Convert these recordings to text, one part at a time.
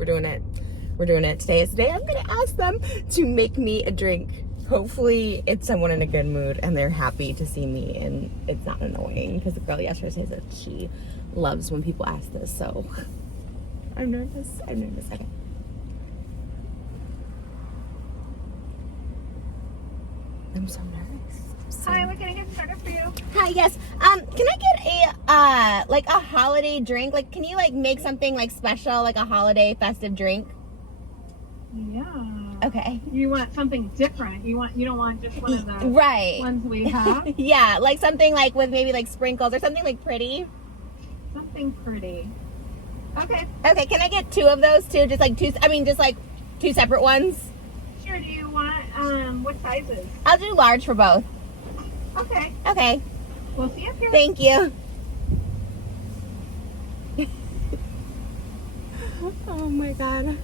We're doing it. Today is the day I'm gonna ask them to make me a drink. Hopefully it's someone in a good mood and they're happy to see me and it's not annoying, because the girl yesterday says that she loves when people ask this, so I'm nervous. Okay. I'm so nervous. Hi, what can I get started for you? Hi, yes. Can I get like a holiday drink? Like, can you like make something like special, like a holiday festive drink? Yeah. Okay. You want something different. You don't want just one of the ones we have. Yeah, like something like with maybe like sprinkles or something like pretty. Something pretty. Okay. Okay, can I get 2 of those too? Just like 2 separate ones? Sure. Do you want what sizes? I'll do large for both. Okay. Okay. We'll see you up here. Thank you. Oh my god.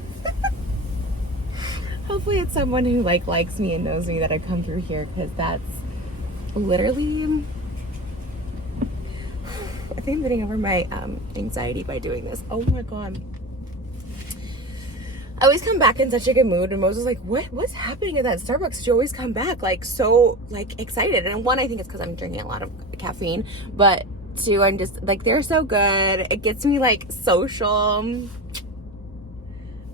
Hopefully it's someone who like likes me and knows me that I come through here, because that's literally, I think I'm getting over my anxiety by doing this. Oh my god. I always come back in such a good mood, and Moses is like, what's happening at that Starbucks? You always come back like so like excited. And 1, I think it's because I'm drinking a lot of caffeine, but 2, I'm just like, they're so good. It gets me like social.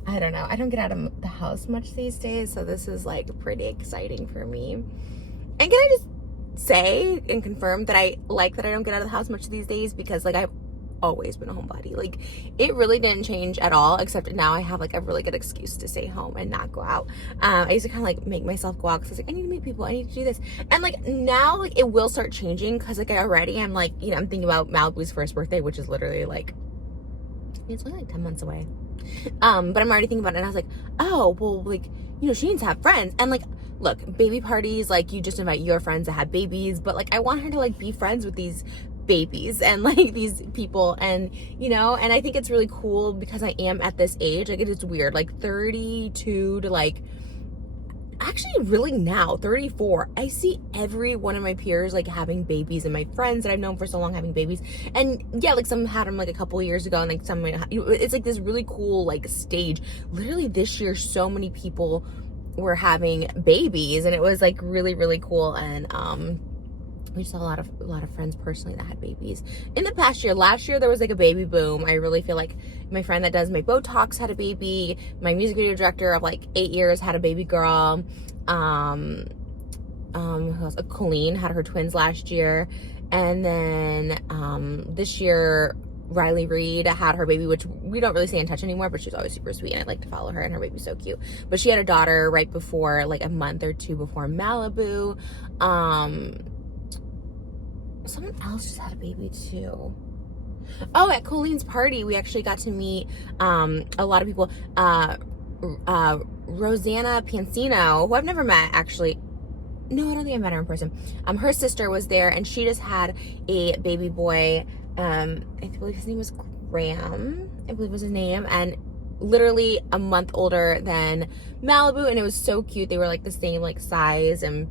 I don't know. I don't get out of the house much these days, so this is like pretty exciting for me. And can I just say and confirm that I like that I don't get out of the house much these days, because like I've always been a homebody. Like it really didn't change at all, except now I have like a really good excuse to stay home and not go out. I used to kind of like make myself go out because I was like, I need to meet people, I need to do this. And like now like it will start changing, because like I'm like, you know, I'm thinking about Malibu's first birthday, which is literally like, it's only like 10 months away. But I'm already thinking about it, and I was like, oh, well, like, you know, she needs to have friends. And like, look, baby parties, like you just invite your friends that have babies, but like I want her to like be friends with these babies and like these people, and you know, and I think it's really cool because I am at this age. Like it is weird, like 32 to like, actually really now 34, I see every one of my peers like having babies, and my friends that I've known for so long having babies. And yeah, like some had them like a couple of years ago, and like some, it's like this really cool like stage. Literally this year so many people were having babies, and it was like really, really cool. And we saw a lot of friends personally that had babies in the past year. Last year there was like a baby boom. I really feel like my friend that does my Botox had a baby. My music video director of like 8 years had a baby girl. Who else? Colleen had her twins last year, and then this year Riley Reed had her baby, which we don't really stay in touch anymore, but she's always super sweet, and I like to follow her, and her baby's so cute. But she had a daughter right before, like a month or 2 before Malibu. Someone else just had a baby too. Oh, at Colleen's party, we actually got to meet a lot of people. Rosanna Pansino, who I've never met actually. No, I don't think I met her in person. Her sister was there, and she just had a baby boy. I believe his name was Graham, I believe was his name, and literally a month older than Malibu, and it was so cute. They were like the same like size, and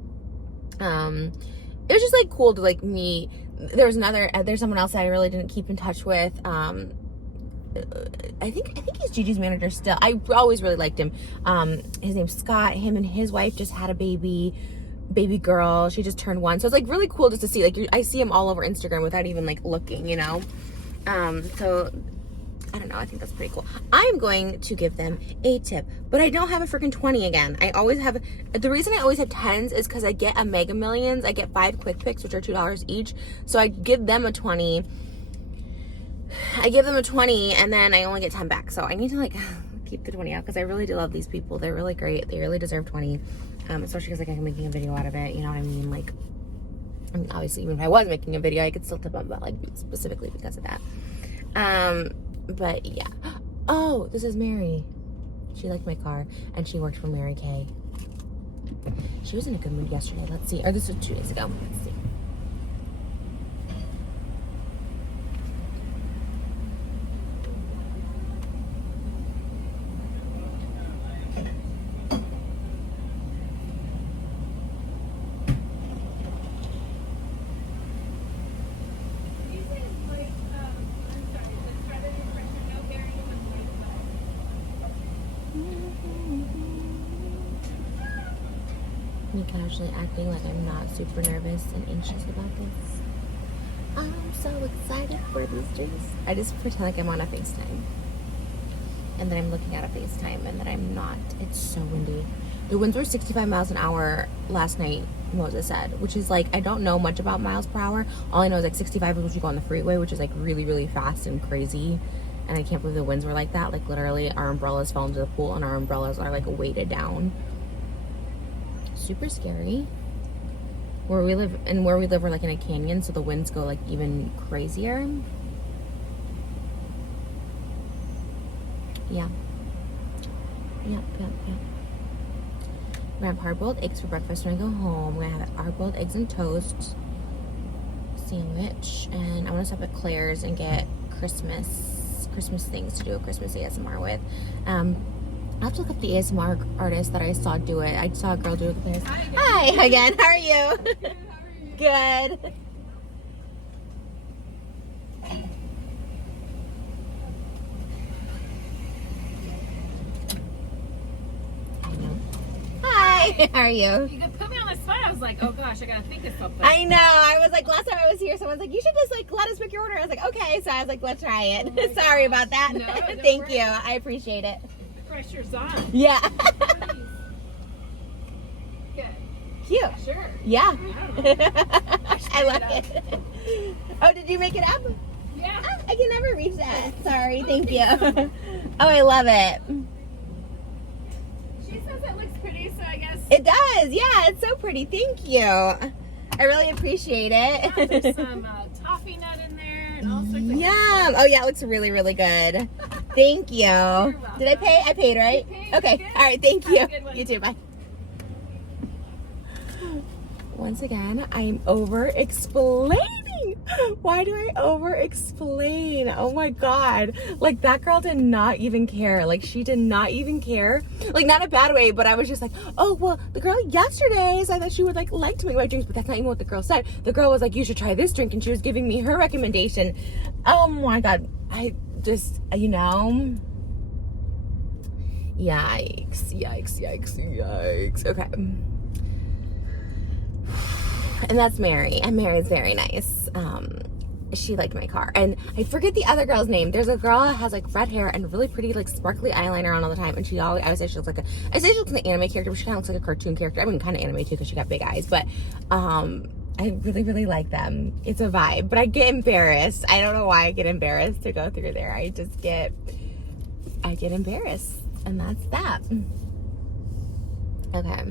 it was just like cool to like meet. There's someone else that I really didn't keep in touch with. I think he's Gigi's manager still. I always really liked him. His name's Scott. Him and his wife just had a baby girl. She just turned 1. So it's like really cool just to see, like, I see him all over Instagram without even like looking, you know. So I don't know, I think that's pretty cool. I'm going to give them a tip, but I don't have a freaking 20 again. I always have, the reason I always have 10s is because I get a Mega Millions. I get 5 quick picks, which are $2 each. So I give them a 20. And then I only get 10 back. So I need to like keep the 20 out, because I really do love these people. They're really great. They really deserve 20. Especially because like I'm making a video out of it. You know what I mean? Like, I mean, obviously even if I was making a video, I could still tip them, but like specifically because of that. But yeah. Oh, this is Mary. She liked my car, and she worked for Mary Kay. She was in a good mood yesterday. Let's see. Or this was 2 days ago. Let's see. me casually acting like I'm not super nervous and anxious about this. I'm so excited for these drinks. I just pretend like I'm on a FaceTime. And then I'm looking at a FaceTime and then I'm not. It's so windy. The winds were 65 miles an hour last night, Moses said, which is like, I don't know much about miles per hour. All I know is like 65 is what you go on the freeway, which is like really, really fast and crazy. And I can't believe the winds were like that. Like literally our umbrellas fell into the pool and our umbrellas are like weighted down. Super scary. Where we live, we're like in a canyon, so the winds go like even crazier. Yeah. Yep. We're gonna have hard-boiled eggs for breakfast when I go home. We're gonna have hard-boiled eggs and toast sandwich, and I want to stop at Claire's and get Christmas things to do a Christmas ASMR with. I have to look up the ASMR artist that I saw do it. I saw a girl do it with Claire's. Hi again. How are you? Good. How are you? Good. How are you? You put me on the spot. I was like, oh gosh, I gotta think of something. I know. I was like, last time I was here, someone's like, you should just like let us pick your order. I was like, okay. So I was like, let's try it. Oh Sorry about that. No, Thank you. I appreciate it. The pressure's on. Yeah. Good. Cute. Sure. Yeah. I love it it. Oh, did you make it up? Yeah. Oh, I can never reach that. Sorry. Thank you. Oh, I love it. She says it looks pretty, so I guess. It does. Yeah, it's so pretty. Thank you. I really appreciate it. Yeah, there's some toffee nut in there and all sorts of Yum. Oh, yeah, it looks really, really good. Thank you. Did I pay? I paid, right? Paid. Okay. Good. All right. Thank Have you. a good one. You too. Bye. Once again, I'm over-explaining. Why do I over-explain? Oh my God. Like, that girl did not even care. Like, she did not even care. Like, not in a bad way, but I was just like, oh, well, the girl yesterday said that she would, like to make my drinks, but that's not even what the girl said. The girl was like, you should try this drink, and she was giving me her recommendation. Oh my God. I just, you know... Yikes. Okay. And that's Mary. And Mary's very nice. She liked my car. And I forget the other girl's name. There's a girl that has like red hair and really pretty like sparkly eyeliner on all the time. And I would say she looks like an anime character, but she kind of looks like a cartoon character. I mean, kind of anime too because she got big eyes. But I really, really like them. It's a vibe. But I get embarrassed. I don't know why I get embarrassed to go through there. I get embarrassed. And that's that. Okay.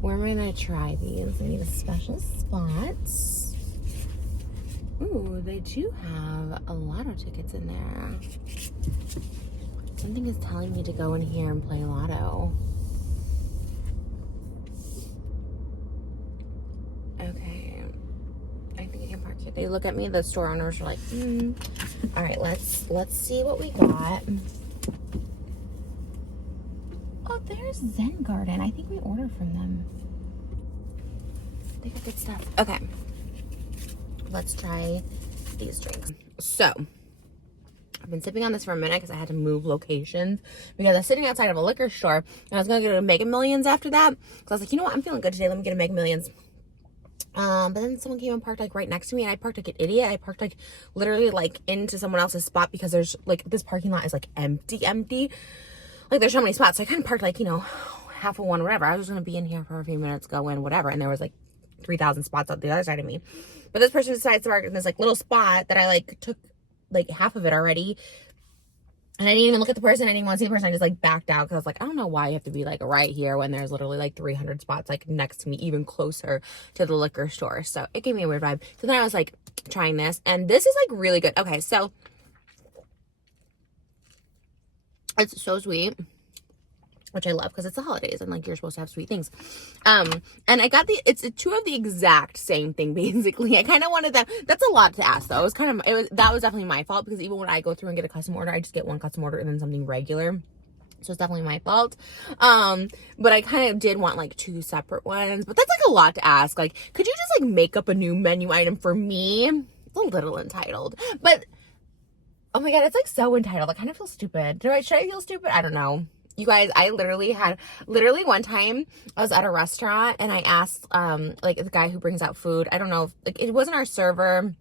Where am I going to try these? I need a special spot. Ooh, they do have a lotto tickets in there. Something is telling me to go in here and play lotto. Okay. I think I can park here. They look at me, the store owners are like, All right, let's see what we got. Oh, there's Zen Garden. I think we ordered from them. They got good stuff. Okay. Let's try these drinks. So, I've been sipping on this for a minute because I had to move locations because I was sitting outside of a liquor store and I was going to go to Mega Millions after that. So I was like, you know what? I'm feeling good today. Let me get a Mega Millions. But then someone came and parked like right next to me and I parked like an idiot. I parked like literally like into someone else's spot because there's like this parking lot is like empty. Like, there's so many spots. So I kind of parked, like, you know, half of one, whatever. I was just going to be in here for a few minutes, go in, whatever. And there was, like, 3,000 spots on the other side of me. But this person decided to park in this, like, little spot that I, like, took, like, half of it already. And I didn't even look at the person. I didn't want to see the person. I just, like, backed out because I was like, I don't know why you have to be, like, right here when there's literally, like, 300 spots, like, next to me, even closer to the liquor store. So it gave me a weird vibe. So then I was, like, trying this. And this is, like, really good. Okay, so it's so sweet, which I love because it's the holidays and like you're supposed to have sweet things. And I got it's two of the exact same thing basically. I kind of wanted that. That's a lot to ask though. That was definitely my fault because even when I go through and get a custom order, I just get one custom order and then something regular. So it's definitely my fault. But I kind of did want like two separate ones, but that's like a lot to ask. Like, could you just like make up a new menu item for me? It's a little entitled, but oh my God, it's like so entitled. I kind of feel stupid. Should I feel stupid? I don't know. You guys, I literally one time I was at a restaurant and I asked, like the guy who brings out food, I don't know, like it wasn't our server,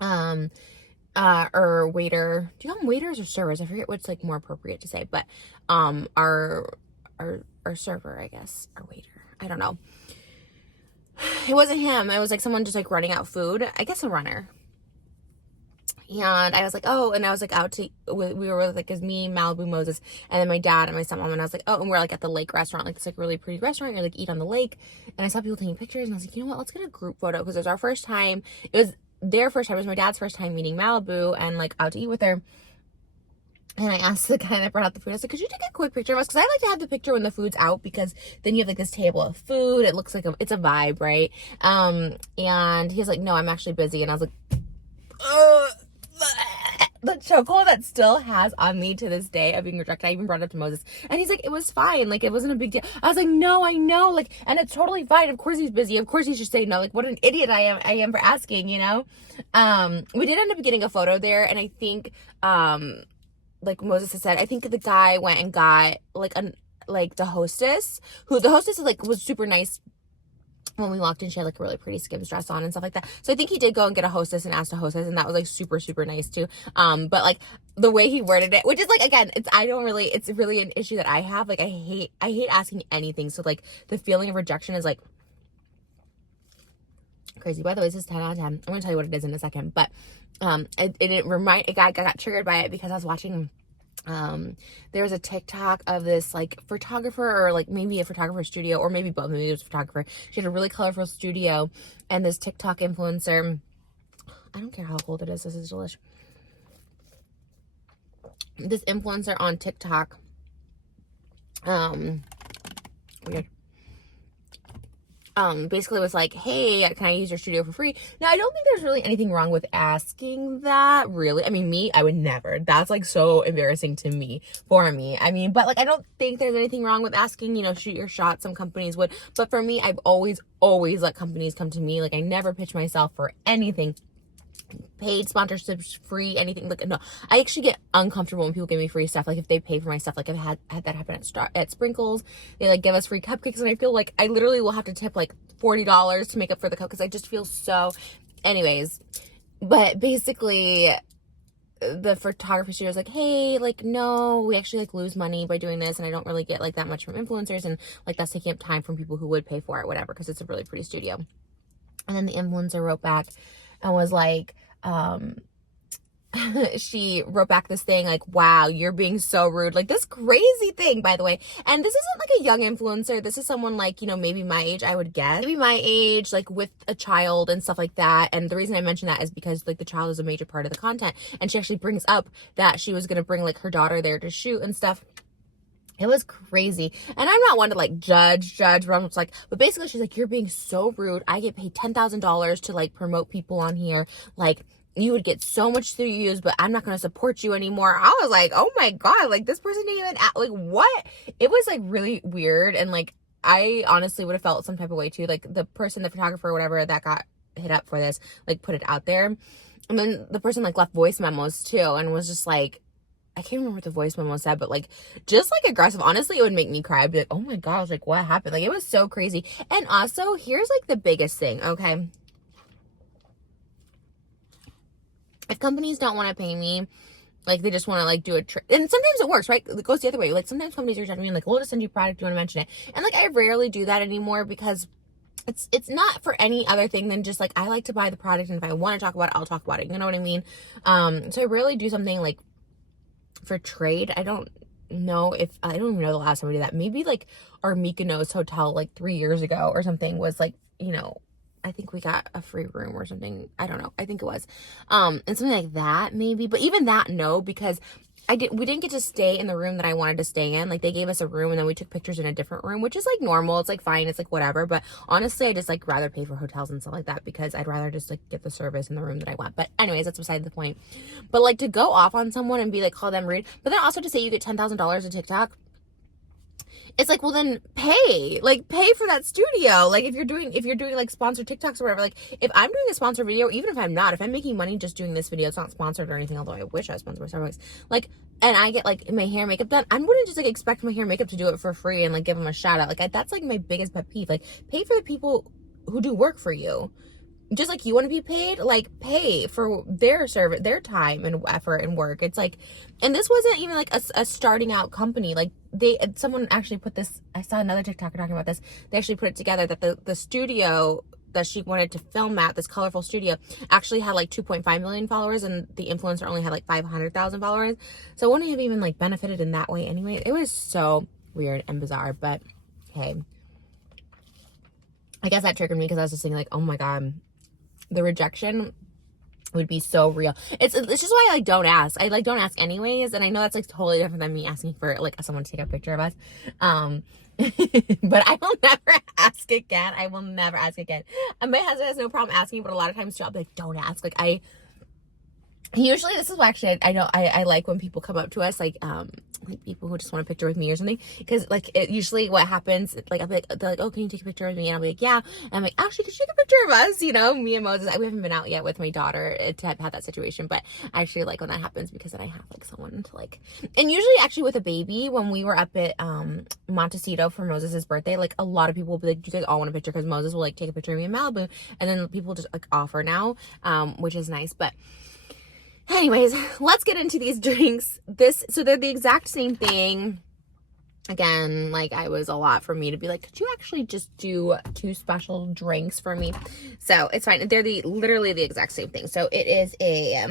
or waiter. Do you call them waiters or servers? I forget what's like more appropriate to say, but, our server, I guess, our waiter. I don't know. It wasn't him. It was like someone just like running out food. I guess a runner. And I was like, oh, and I was like out to, we were like, it was me, Malibu, Moses, and then my dad and my stepmom, and I was like, oh, and we're like at the lake restaurant, like this like really pretty restaurant, you're like eat on the lake, and I saw people taking pictures, and I was like, you know what, let's get a group photo, because it was our first time, it was their first time, it was my dad's first time meeting Malibu, and like out to eat with her. And I asked the guy that brought out the food, I said, could you take a quick picture of us? Because I like to have the picture when the food's out, because then you have like this table of food, it looks like it's a vibe, right? And he's like, no, I'm actually busy, and I was like, the chokehold that still has on me to this day of being rejected. I even brought it up to Moses, and he's like, it was fine, like it wasn't a big deal. I was like, no, I know, like, and it's totally fine. Of course he's busy. Of course he should say no. Like, what an idiot I am for asking, you know. We did end up getting a photo there, and I think like Moses has said, I think the guy went and got like the hostess, who the hostess like was super nice. When we walked in, she had like a really pretty Skims dress on and stuff like that. So I think he did go and get a hostess and asked a hostess, and that was like super, super nice too. But like the way he worded it, which is like, again, it's really an issue that I have. Like I hate asking anything. So like the feeling of rejection is like crazy. By the way, this is 10 out of 10. I'm gonna tell you what it is in a second. But I got triggered by it because I was watching there was a TikTok of this like photographer, or like maybe a photographer studio, or maybe both, maybe it was a photographer. She had a really colorful studio, and this TikTok influencer, I don't care how cold it is, this is delicious. This influencer on TikTok, weird, basically was like, hey, can I use your studio for free? Now, I don't think there's really anything wrong with asking that, really. I mean, I would never. That's like so embarrassing to me, for me. I mean, but like, I don't think there's anything wrong with asking, you know, shoot your shot. Some companies would, but for me, I've always let companies come to me. Like, I never pitch myself for anything. Paid sponsorships, free, anything. Like, no, I actually get uncomfortable when people give me free stuff. Like if they pay for my stuff, like I've had that happen at Sprinkles. They like give us free cupcakes, and I feel like I literally will have to tip like $40 to make up for the cup, because I just feel so. Anyways, but basically, the photography studio was like, hey, like, no, we actually like lose money by doing this, and I don't really get like that much from influencers, and like that's taking up time from people who would pay for it, whatever, because it's a really pretty studio. And then the influencer wrote back and was like, she wrote back this thing like, wow, you're being so rude, like this crazy thing, by the way. And this isn't like a young influencer. This is someone like, you know, maybe my age, I would guess, maybe my age, like with a child and stuff like that. And the reason I mention that is because like the child is a major part of the content, and she actually brings up that she was gonna bring like her daughter there to shoot and stuff. It was crazy. And I'm not one to like judge, but I'm just like, but basically she's like, you're being so rude. I get paid $10,000 to like promote people on here. Like, you would get so much through views, but I'm not going to support you anymore. I was like, oh my God, like this person didn't even like, what? It was like really weird. And like, I honestly would have felt some type of way too. Like the person, the photographer or whatever that got hit up for this, like put it out there. And then the person like left voice memos too, and was just like, I can't remember what the voice memo said, but like just like aggressive. Honestly, it would make me cry. I'd be like, oh my gosh, like what happened? Like it was so crazy. And also, here's like the biggest thing, okay? If companies don't want to pay me, like they just want to like do a trick, and sometimes it works, right? It goes the other way. Like sometimes companies reach out to me and like, we'll just send you a product, do you want to mention it? And like I rarely do that anymore, because it's not for any other thing than just like I like to buy the product, and if I want to talk about it, I'll talk about it. You know what I mean? So I rarely do something like for trade. I don't even know the last time I did that. Maybe like our Mykonos hotel like 3 years ago or something was like, you know, I think we got a free room or something. I don't know. I think it was. And something like that maybe. But even that, no, because we didn't get to stay in the room that I wanted to stay in. Like they gave us a room, and then we took pictures in a different room, which is like normal. It's like fine. It's like whatever. But honestly, I just like rather pay for hotels and stuff like that, because I'd rather just like get the service in the room that I want. But anyways, that's beside the point. But like to go off on someone and be like, call them rude, but then also to say you get $10,000 a TikTok. it's like, well, then pay for that studio. Like if you're doing like sponsored TikToks or whatever, like if I'm doing a sponsored video, even if I'm not, if I'm making money just doing this video, it's not sponsored or anything, although I wish I was sponsored by Starbucks, like, and I get like my hair and makeup done, I wouldn't just like expect my hair and makeup to do it for free and like give them a shout out. Like that's like my biggest pet peeve. Like pay for the people who do work for you. Just like you want to be paid, like pay for their service, their time and effort and work. It's like, and this wasn't even like a starting out company. Like someone actually put this, I saw another TikToker talking about this. They actually put it together that the studio that she wanted to film at, this colorful studio, actually had like 2.5 million followers, and the influencer only had like 500,000 followers. So it wouldn't have even like benefited in that way anyway. It was so weird and bizarre, but hey, I guess that triggered me because I was just thinking like, oh my God, the rejection would be so real. It's just why I like don't ask. I like don't ask anyways, and I know that's like totally different than me asking for like someone to take a picture of us. But I will never ask again. I will never ask again. And my husband has no problem asking, but a lot of times too, I'll be like, don't ask. Like usually this is why actually I know I like when people come up to us like people who just want a picture with me or something, because like it usually what happens, like I'll be like, they're like, oh, can you take a picture with me? And I'll be like, yeah. And I'm like, actually, could you take a picture of us, you know, me and Moses? We haven't been out yet with my daughter to have had that situation, but I actually like when that happens because then I have like someone to like, and usually actually with a baby, when we were up at Montecito for Moses's birthday, like a lot of people will be like, you guys all want a picture, because Moses will like take a picture of me in Malibu, and then people just like offer now, which is nice. But anyways, let's get into these drinks. So they're the exact same thing. Again, like I was a lot for me to be like, could you actually just do 2 special drinks for me? So it's fine. They're literally the exact same thing. So it is a,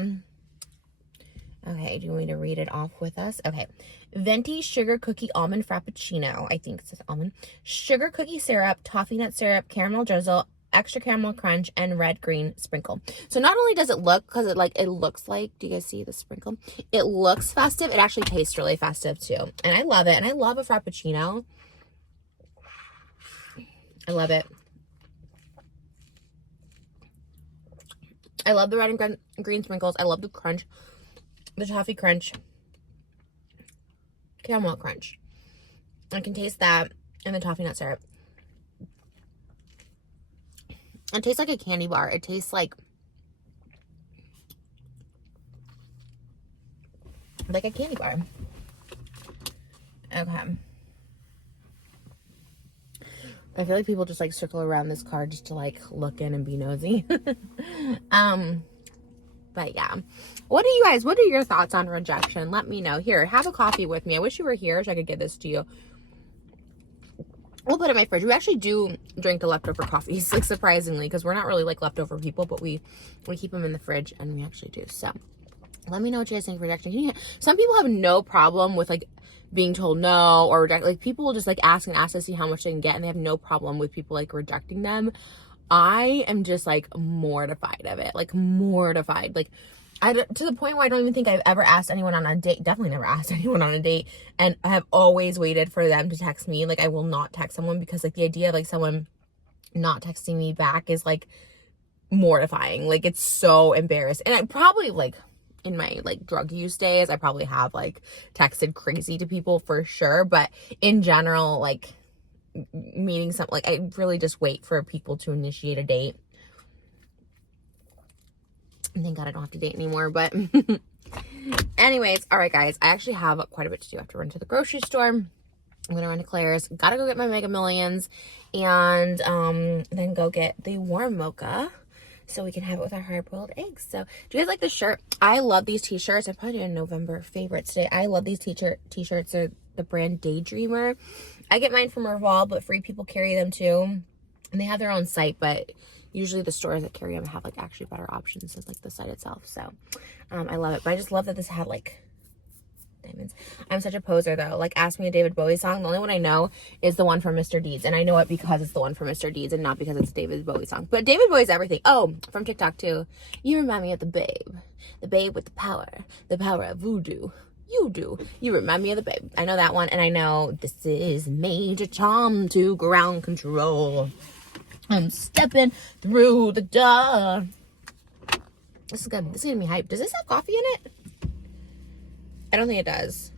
okay, do you want me to read it off with us? Okay. Venti sugar cookie almond frappuccino. I think it says almond. Sugar cookie syrup, toffee nut syrup, caramel drizzle, extra caramel crunch, and red green sprinkle. So not only does it look, because it looks like, do you guys see the sprinkle? It looks festive. It actually tastes really festive too, and I love it. And I love a frappuccino. I love it. I love the red and green sprinkles. I love the crunch, the toffee crunch, caramel crunch. I can taste that, and the toffee nut syrup. It tastes like a candy bar. It tastes like a candy bar. Okay. I feel like people just like circle around this car just to like look in and be nosy. But yeah. What are your thoughts on rejection? Let me know. Here, have a coffee with me. I wish you were here so I could give this to you. We'll put it in my fridge. We actually do drink the leftover coffees, like surprisingly, because we're not really like leftover people, but we keep them in the fridge, and we actually do. So let me know what you guys think of rejection. Some people have no problem with like being told no or reject. Like people will just like ask to see how much they can get, and they have no problem with people like rejecting them. I am just like mortified of it, like mortified. Like to the point where I don't even think I've ever asked anyone on a date. Definitely never asked anyone on a date. And I have always waited for them to text me. Like I will not text someone, because like the idea of like someone not texting me back is like mortifying. Like it's so embarrassing. And I probably like in my like drug use days, I probably have like texted crazy to people for sure. But in general, like meeting some, like I really just wait for people to initiate a date. Thank God I don't have to date anymore, but anyways, all right, guys, I actually have quite a bit to do. I have to run to the grocery store. I'm gonna run to Claire's. Gotta go get my Mega Millions, and then go get the warm mocha so we can have it with our hard-boiled eggs. So, do you guys like this shirt? I love these t-shirts. I'm probably doing November favorites today. I love these t-shirts. They're the brand Daydreamer. I get mine from Revolve, but Free People carry them too, and they have their own site, but usually the stores that carry them have like actually better options than like the site itself. So I love it. But I just love that this had like diamonds. I'm such a poser though. Like ask me a David Bowie song. The only one I know is the one from Mr. Deeds. And I know it because it's the one from Mr. Deeds and not because it's a David Bowie song. But David Bowie's everything. Oh, from TikTok too. You remind me of the babe. The babe with the power of voodoo. You do. You remind me of the babe. I know that one. And I know this is Major Tom to ground control. I'm stepping through the door. This is good. This is gonna be hype. Does this have coffee in it? I don't think it does.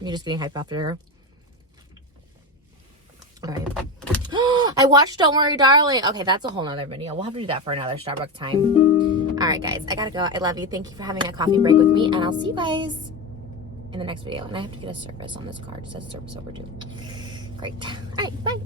You're just getting hyped off sugar. All right. I watched Don't Worry Darling. Okay, that's a whole nother video. We'll have to do that for another Starbucks time. All right, guys, I gotta go. I love you. Thank you for having a coffee break with me, and I'll see you guys in the next video. And I have to get a service on this card. It says service overdue. Great. All right, bye.